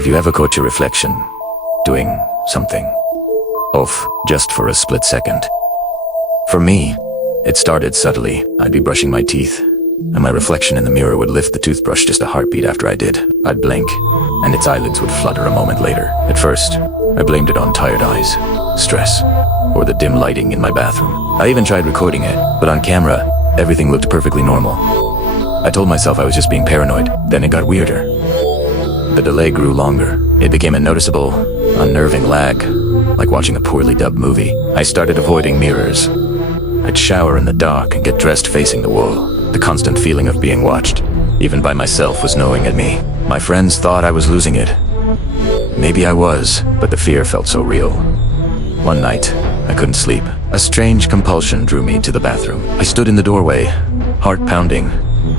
Have you ever caught your reflection doing something off just for a split second? For me, it started subtly. I'd be brushing my teeth, and my reflection in the mirror would lift the toothbrush just a heartbeat after I did. I'd blink, and its eyelids would flutter a moment later. At first, I blamed it on tired eyes, stress, or the dim lighting in my bathroom. I even tried recording it, but on camera, everything looked perfectly normal. I told myself I was just being paranoid. Then it got weirder. The delay grew longer. It became a noticeable, unnerving lag, like watching a poorly dubbed movie. I started avoiding mirrors. I'd shower in the dark and get dressed facing the wall. The constant feeling of being watched, even by myself, was gnawing at me. My friends thought I was losing it. Maybe I was, but the fear felt so real. One night, I couldn't sleep. A strange compulsion drew me to the bathroom. I stood in the doorway, heart pounding,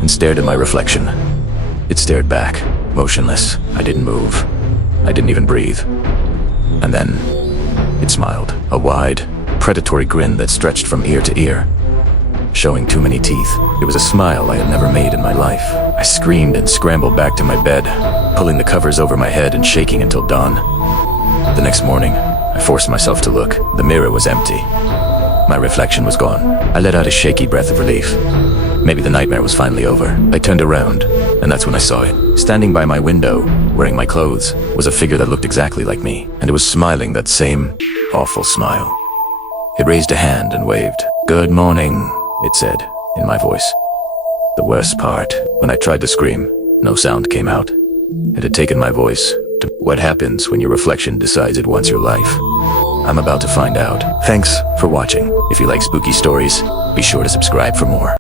and stared at my reflection. It stared back, motionless. I didn't move. I didn't even breathe. And then, it smiled. A wide, predatory grin that stretched from ear to ear, showing too many teeth. It was a smile I had never made in my life. I screamed and scrambled back to my bed, pulling the covers over my head and shaking until dawn. The next morning, I forced myself to look. The mirror was empty. My reflection was gone. I let out a shaky breath of relief. Maybe the nightmare was finally over. I turned around, and that's when I saw it. Standing by my window, wearing my clothes, was a figure that looked exactly like me, and it was smiling that same awful smile. It raised a hand and waved. "Good morning," it said, in my voice. The worst part, when I tried to scream, no sound came out. It had taken my voice to what happens when your reflection decides it wants your life. I'm about to find out. Thanks for watching. If you like spooky stories, be sure to subscribe for more.